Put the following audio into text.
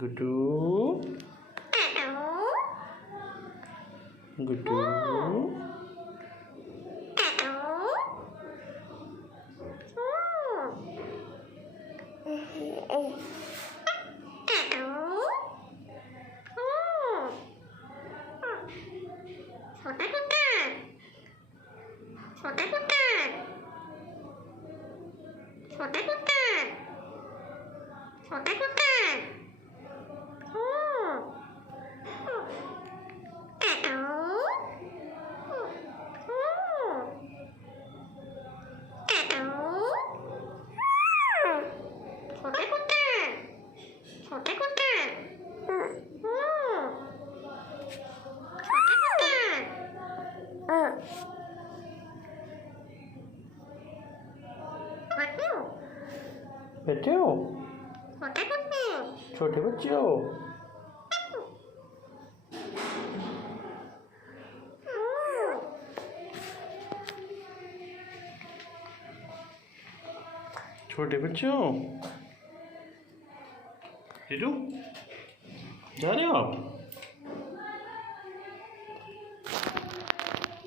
गुड्डू गुड्डू छोटा कुत्ता छोटा कुत्ता छोटा कुत्ता छोटा कुत्ता छोटे कुत्ते छोटे कुत्ते बैठे हो छोटे कुत्ते छोटे बच्चे हो छोटे बच्चे हो लीडू जा रहे हो आप